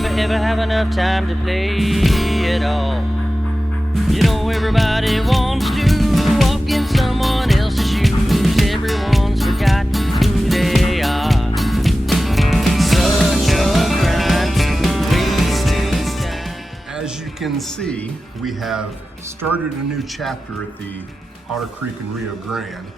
never ever have enough time to play at all. You know everybody wants to walk in someone else's shoes. Everyone's forgotten who they are. Such a crime to waste his time. As you can see, we have started a new chapter at the Otter Creek and Rio Grande,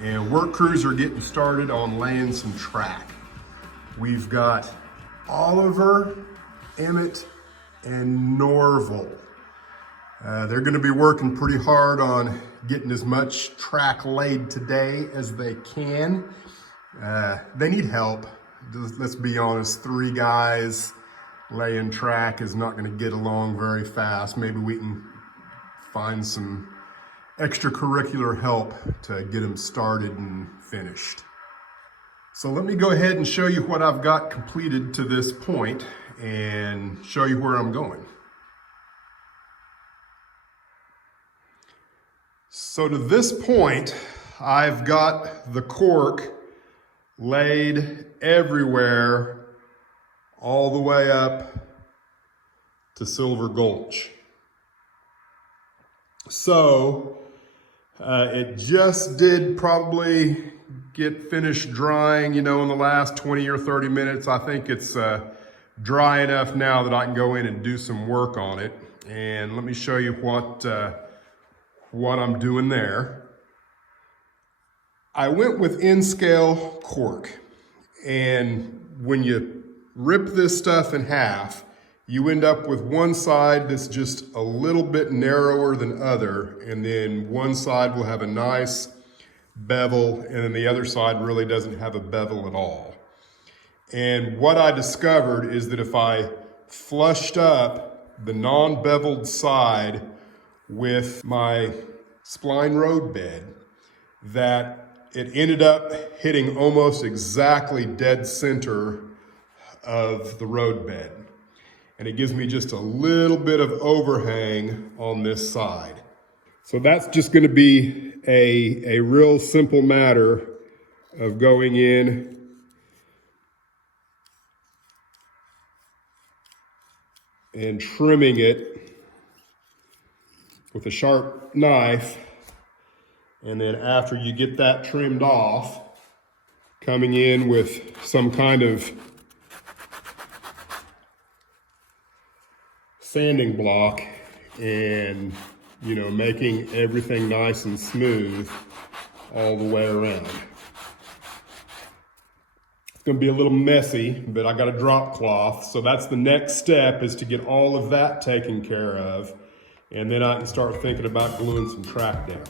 and work crews are getting started on laying some track. We've got Oliver, Emmett, and Norval. They're going to be working pretty hard on getting as much track laid today as they can. They need help. Let's be honest, 3 guys laying track is not going to get along very fast. Maybe we can find some extracurricular help to get them started and finished. So let me go ahead and show you what I've got completed to this point and show you where I'm going. So to this point, I've got the cork laid everywhere all the way up to Silver Gulch. So it just did probably get finished drying, in the last 20 or 30 minutes. I think it's dry enough now that I can go in and do some work on it. And let me show you what I'm doing there. I went with N-scale cork, and when you rip this stuff in half, you end up with one side that's just a little bit narrower than other, and then one side will have a nice bevel, and then the other side really doesn't have a bevel at all. And what I discovered is that if I flushed up the non-beveled side with my spline road bed, that it ended up hitting almost exactly dead center of the road bed. And it gives me just a little bit of overhang on this side. So that's just going to be a real simple matter of going in and trimming it with a sharp knife. And then after you get that trimmed off, coming in with some kind of sanding block and making everything nice and smooth all the way around. It's going to be a little messy, but I got a drop cloth, so that's the next step, is to get all of that taken care of, and then I can start thinking about gluing some track down.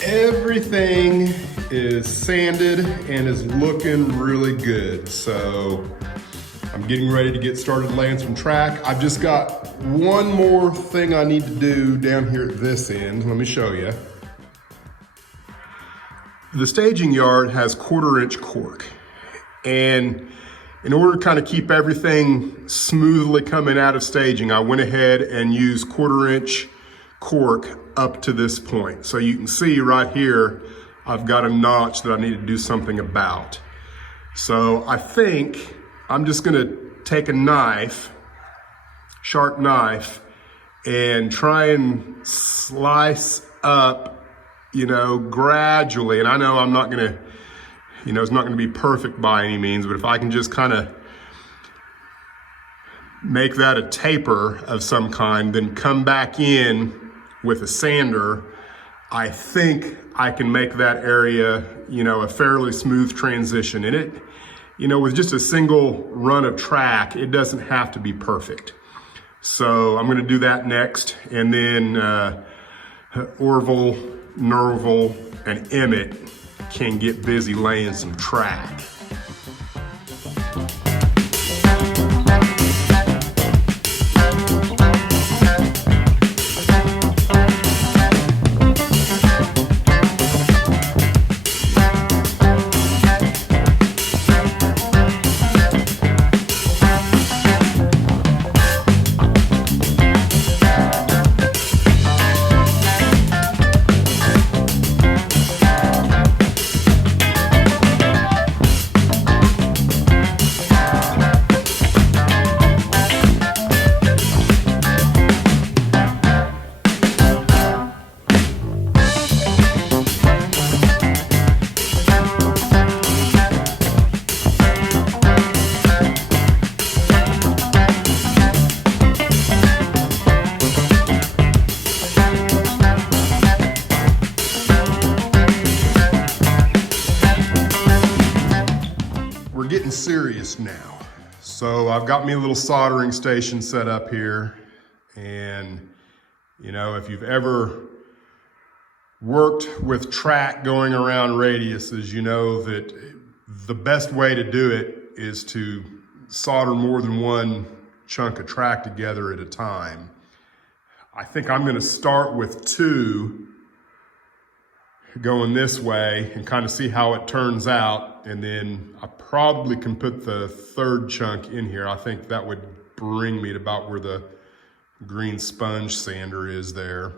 Everything is sanded and is looking really good. So I'm getting ready to get started laying some track. I've just got one more thing I need to do down here at this end. Let me show you. The staging yard has 1/4-inch cork. And in order to kind of keep everything smoothly coming out of staging, I went ahead and used 1/4-inch cork up to this point. So you can see right here, I've got a notch that I need to do something about. So I think I'm just gonna take a knife, sharp knife, and try and slice up, gradually. And I know I'm not gonna, it's not gonna be perfect by any means, but if I can just kind of make that a taper of some kind, then come back in with a sander, I think I can make that area, a fairly smooth transition. And it, with just a single run of track, it doesn't have to be perfect. So I'm gonna do that next. And then Orville, Norval, and Emmett can get busy laying some track. we're getting serious now. So I've got me a little soldering station set up here. And, you know, if you've ever worked with track going around radiuses, you know that the best way to do it is to solder more than one chunk of track together at a time. I think I'm gonna start with 2 going this way and kind of see how it turns out. And then I probably can put the 3rd chunk in here. I think that would bring me to about where the green sponge sander is there.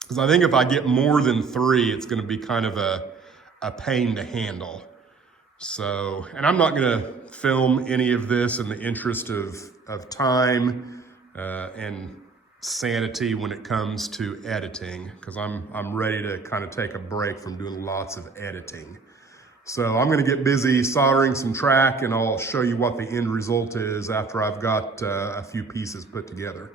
Because I think if I get more than 3, it's gonna be kind of a pain to handle. So, and I'm not gonna film any of this in the interest of time and sanity when it comes to editing, because I'm ready to kind of take a break from doing lots of editing. So I'm gonna get busy soldering some track, and I'll show you what the end result is after I've got a few pieces put together.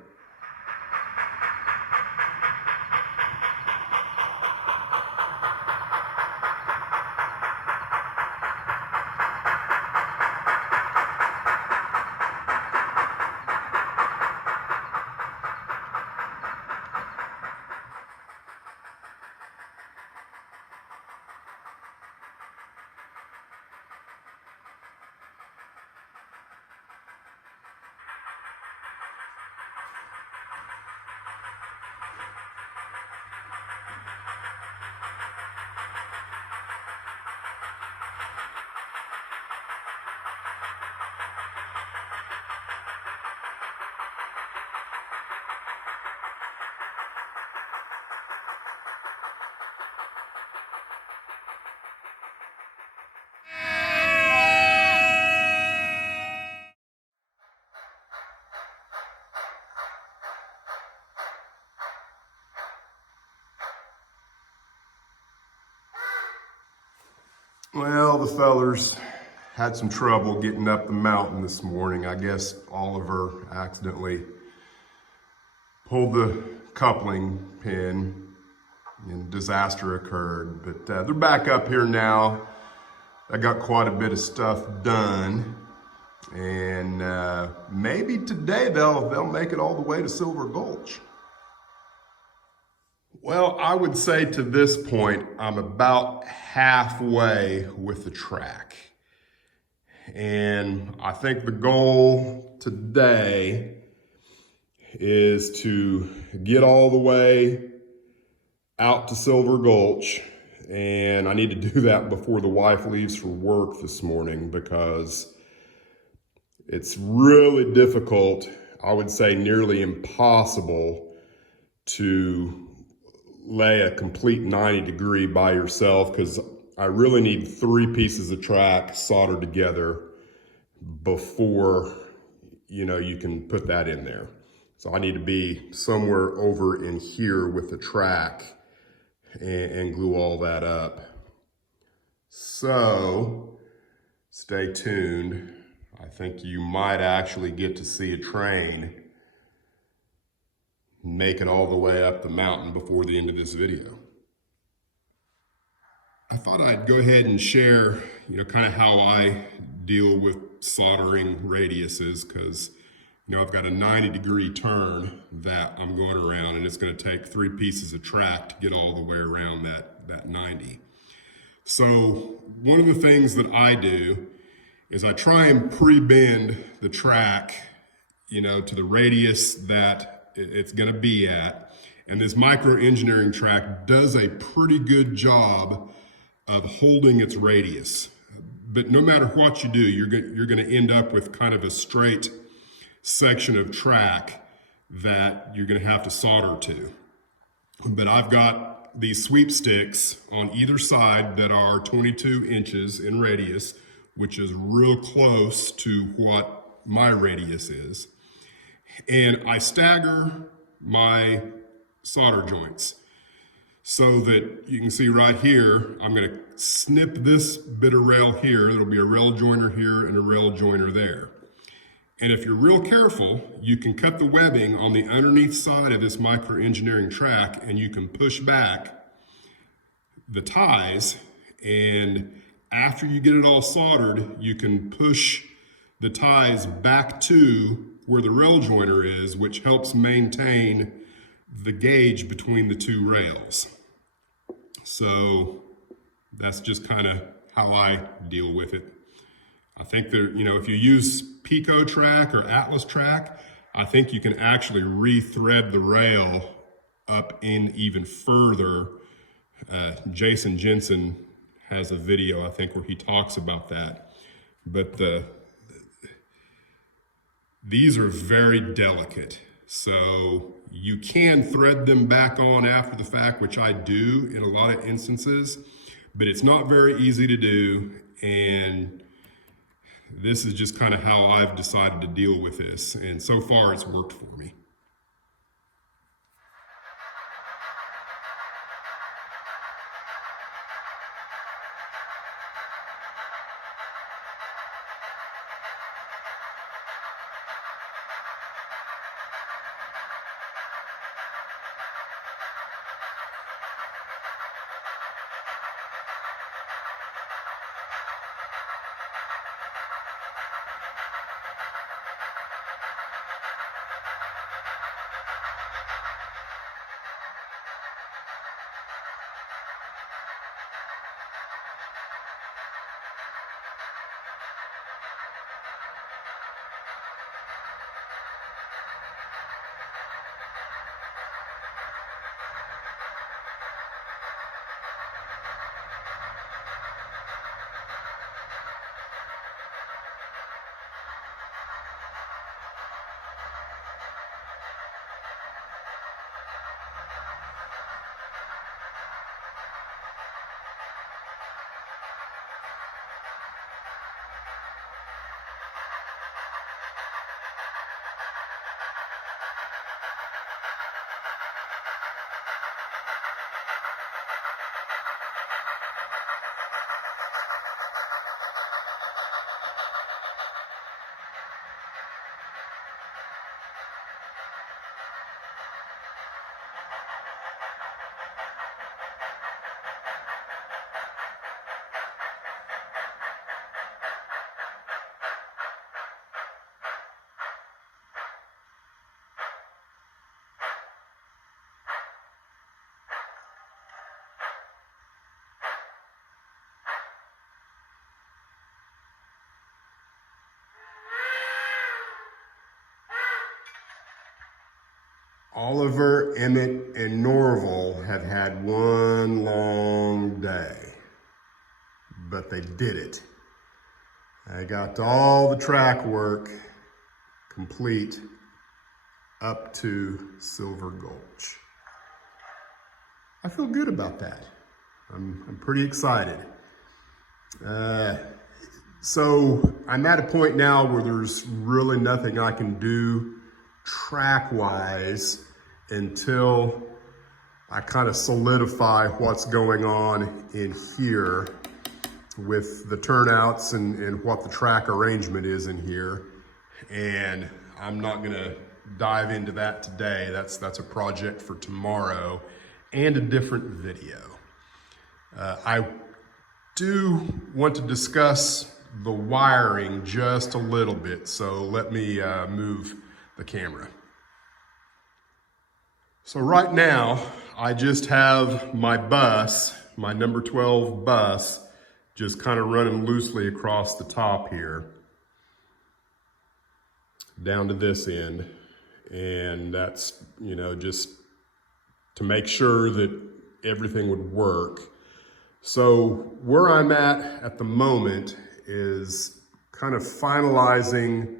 Well, the fellers had some trouble getting up the mountain this morning. I guess Oliver accidentally pulled the coupling pin and disaster occurred. But they're back up here now. I got quite a bit of stuff done. And maybe today they'll make it all the way to Silver Gulch. Well, I would say to this point, I'm about halfway with the track. And I think the goal today is to get all the way out to Silver Gulch. And I need to do that before the wife leaves for work this morning, because it's really difficult, I would say nearly impossible, to lay a complete 90-degree by yourself, because I really need 3 pieces of track soldered together before, you know, you can put that in there. So I need to be somewhere over in here with the track and glue all that up. So stay tuned. I think you might actually get to see a train make it all the way up the mountain before the end of this video. I thought I'd go ahead and share, you know, kind of how I deal with soldering radiuses, because, you know, I've got a 90-degree turn that I'm going around, and it's going to take 3 pieces of track to get all the way around that 90. So one of the things that I do is I try and pre-bend the track, you know, to the radius that it's going to be at. And this micro-engineering track does a pretty good job of holding its radius. But no matter what you do, you're going to end up with kind of a straight section of track that you're going to have to solder to. But I've got these sweep sticks on either side that are 22 inches in radius, which is real close to what my radius is. And I stagger my solder joints so that you can see right here, I'm going to snip this bit of rail here. There'll be a rail joiner here and a rail joiner there. And if you're real careful, you can cut the webbing on the underneath side of this micro-engineering track, and you can push back the ties and after you get it all soldered, you can push the ties back to where the rail joiner is, which helps maintain the gauge between the two rails. So that's just kind of how I deal with it. I think that, you know, if you use Pico track or Atlas track, I think you can actually re-thread the rail up in even further. Jason Jensen has a video, I think, where he talks about that. But these are very delicate. So you can thread them back on after the fact, which I do in a lot of instances, but it's not very easy to do. And this is just kind of how I've decided to deal with this. And so far it's worked for me. Oliver, Emmett, and Norval have had one long day, but they did it. I got all the track work complete up to Silver Gulch. I feel good about that. I'm pretty excited. So I'm at a point now where there's really nothing I can do track-wise until I kind of solidify what's going on in here with the turnouts and what the track arrangement is in here. And I'm not gonna dive into that today. That's a project for tomorrow and a different video. I do want to discuss the wiring just a little bit, so let me move the camera. So right now, I just have my bus, my number 12 bus, just kind of running loosely across the top here, down to this end. And that's, you know, just to make sure that everything would work. So where I'm at the moment is kind of finalizing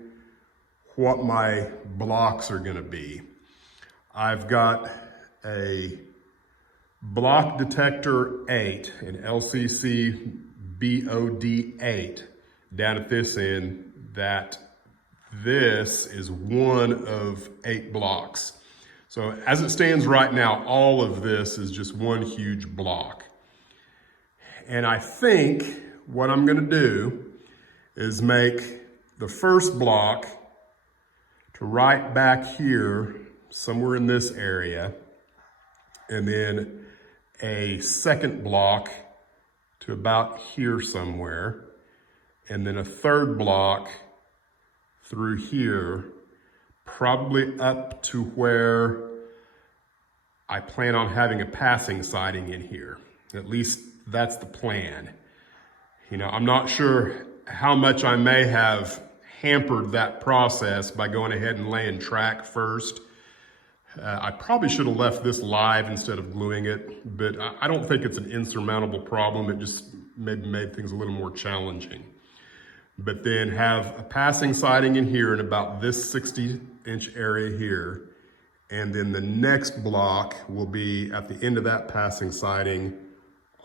what my blocks are gonna be. I've got a block detector 8, an LCC BOD 8 down at this end, that this is one of 8 blocks. So as it stands right now, all of this is just one huge block. And I think what I'm gonna do is make the first block to right back here, somewhere in this area, and then a second block to about here somewhere, and then a third block through here, probably up to where I plan on having a passing siding in here. At least that's the plan. You know, I'm not sure how much I may have hampered that process by going ahead and laying track first. I probably should have left this live instead of gluing it, but I don't think it's an insurmountable problem. It just maybe made things a little more challenging. But then have a passing siding in here in about this 60-inch area here. And then the next block will be at the end of that passing siding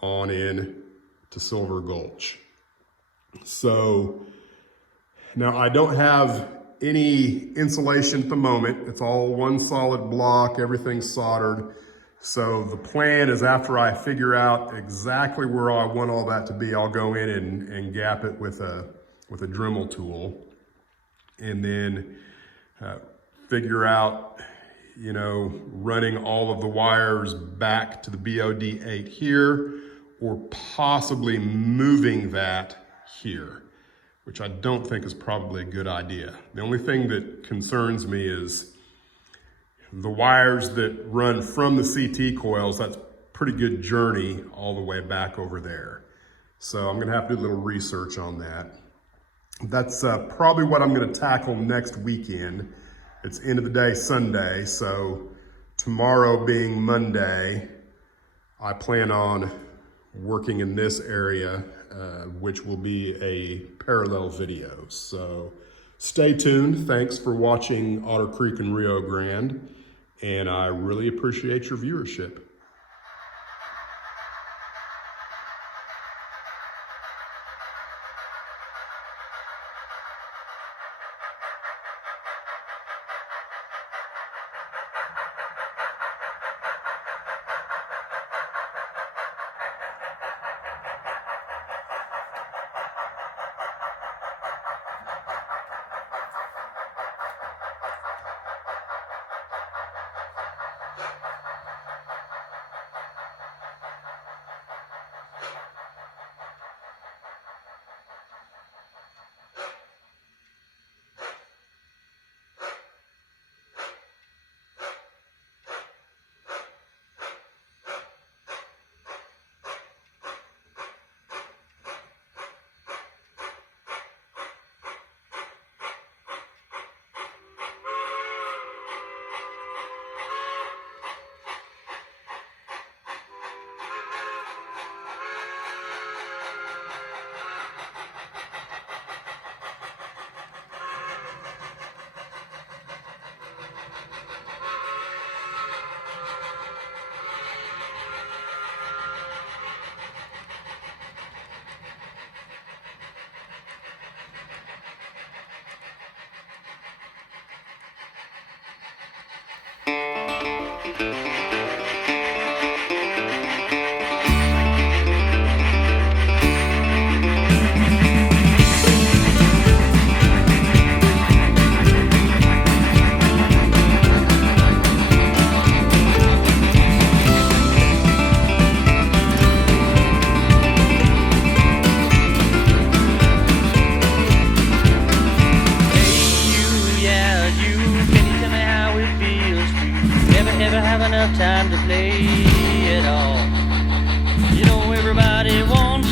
on in to Silver Gulch. So now I don't have any insulation at the moment. It's all one solid block, everything's soldered. So the plan is after I figure out exactly where I want all that to be, I'll go in and gap it with a Dremel tool, and then figure out, you know, running all of the wires back to the BOD8 here, or possibly moving that here, which I don't think is probably a good idea. The only thing that concerns me is the wires that run from the CT coils. That's a pretty good journey all the way back over there. So I'm gonna have to do a little research on that. That's probably what I'm gonna tackle next weekend. It's end of the day Sunday, so tomorrow being Monday, I plan on working in this area, which will be a parallel video. So stay tuned. Thanks for watching Otter Creek and Rio Grande, and I really appreciate your viewership. Enough time to play it all. You know everybody wants